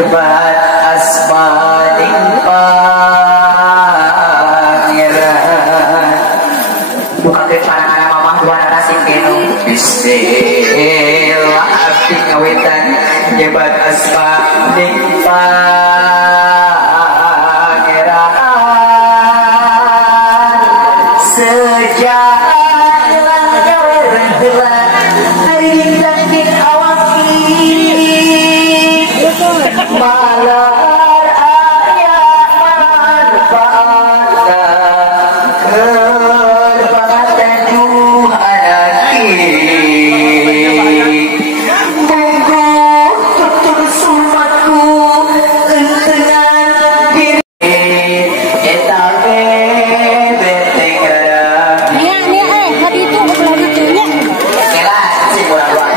nyebat asmaning pangeran. Bukan ke panangan mamah dua narasim kenu. Bismillah abdi ngawitan nyebat asmaning pangeran. Sejak malar ayat manfaatkan kerbatan juhanaki monggo tutur sumatku entengan diri eta beteng rada hati itu belum kela si bulan luar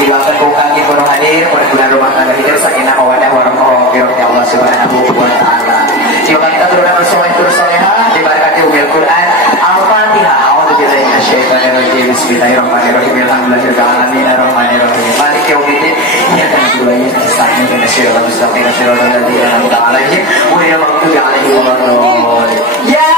di waktu bukan di kurang hadir pada bulan rumah tangga hidup sakinah mawadah warahmatullahi wabarakatuh Allah subhanahu wa ta'ala. Semoga kita terus soleh terus solehah diberkati umil Quran. Al-Fatihah. A'udzubillahi minasyaitonir rajim. Bismillahirrahmanirrahim. Alhamdulillahirabbil alamin arrahmanirrahim. Maliki yaumiddin. Iyyaka na'budu wa iyyaka nasta'in. Ihdinas siratal mustaqim. Siratal ladzina an'amta 'alaihim ghairil maghdubi 'alaihim waladdallin. Ya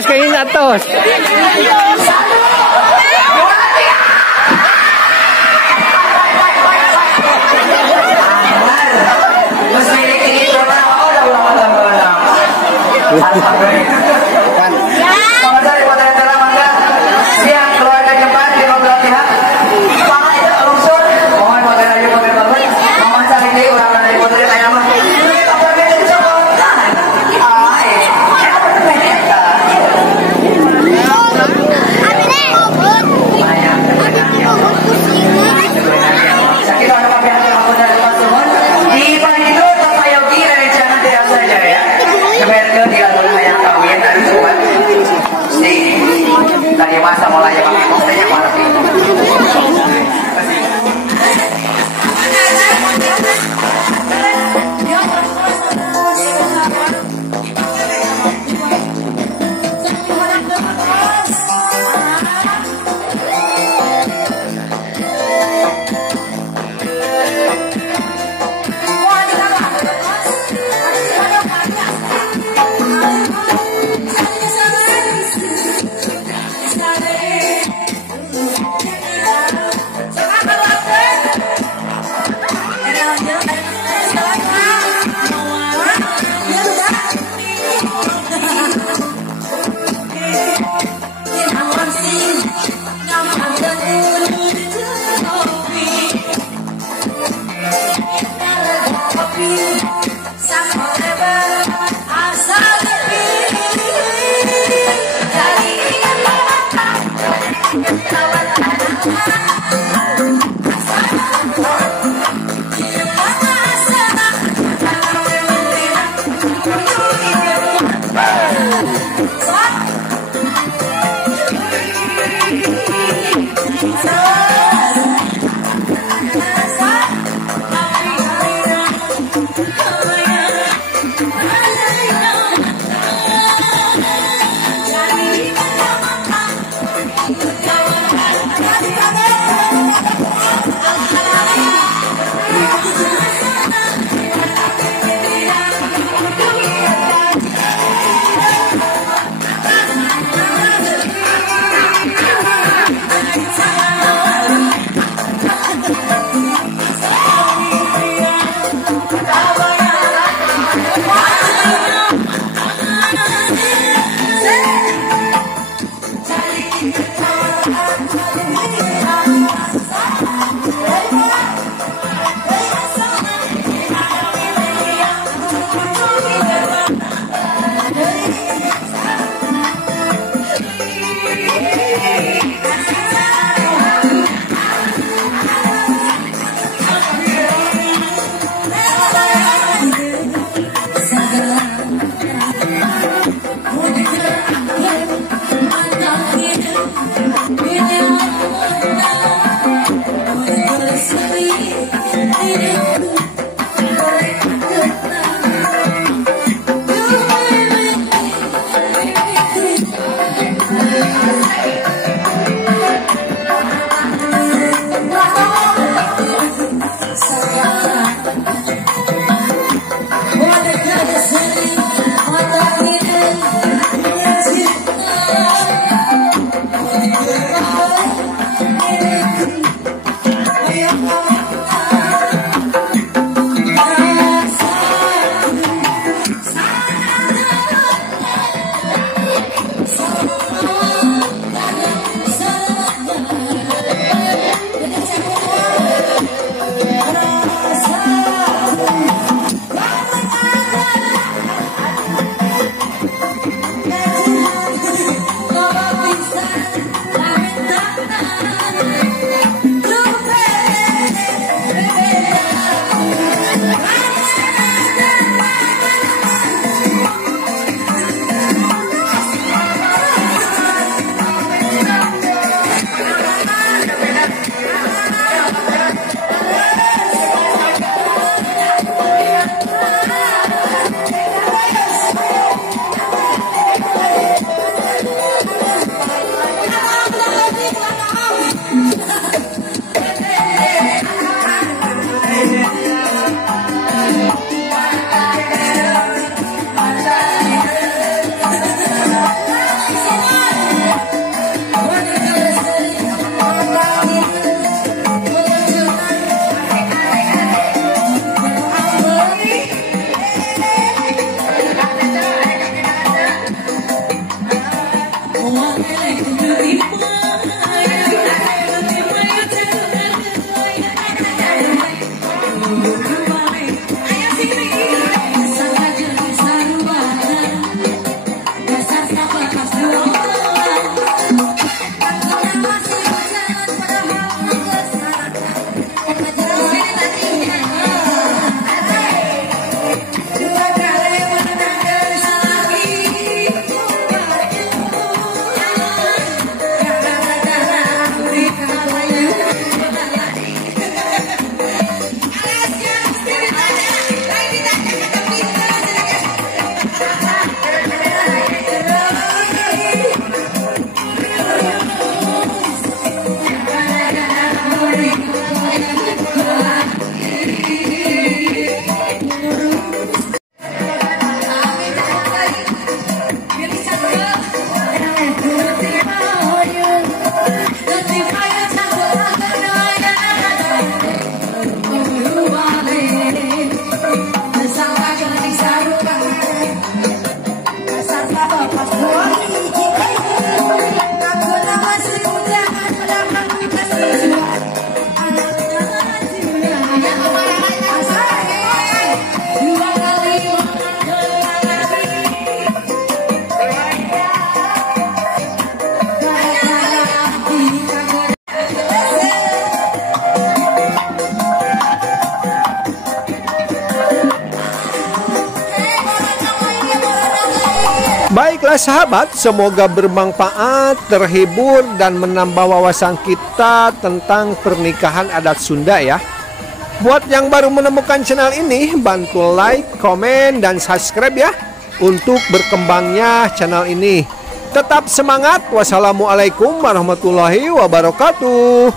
Atas kenging atas. siang keluarga Jepang di Mobil Pihak Pangan itu unsur mohon makan aja mobil bangun mohon cari deh orang dari mobil kayak mah masa mulai pakai mobilnya mana sih? Baiklah sahabat, semoga bermanfaat, terhibur, dan menambah wawasan kita tentang pernikahan adat Sunda ya. Buat yang baru menemukan channel ini, bantu like, komen, dan subscribe ya, untuk berkembangnya channel ini. Tetap semangat, wassalamualaikum warahmatullahi wabarakatuh.